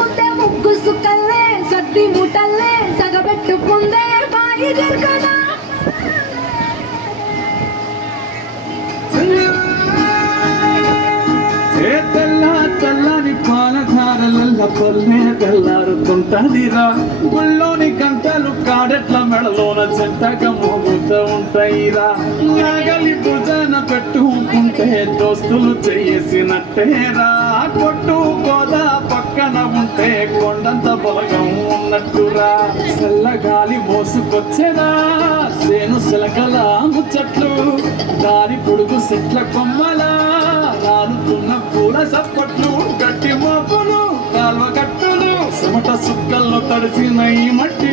ముందే ముగ్గు సుక్కల్లే సద్ది ముటల్లే సగబెట్టుకుందే బాయి జరగదా తెల్లని పాలధారల పొల్లే తెల్లారుతుంటదిరా గుళ్ళోని గంటలు కాడెట్ల మెడలోన చెంతగా మోగుతూ ఉంటాయిరా నాగలి భుజన పెట్టుకుంటే దోస్తులు చేసినట్టేరా కొట్టు గోదా పక్కన ఉంటే కొండంత బలగం ఉన్నట్టురా చల్లగాలి మోసుకొచ్చేనా సేను సిలకల ముచ్చట్లు దారి పొడుగు చెట్ల కొమ్మలా రాలుతున్న పూల సప్పట్లు గట్టి మోపులు కాల్వ కట్టులు చెమట సుక్కల్లో తడిసిన ఈ మట్టి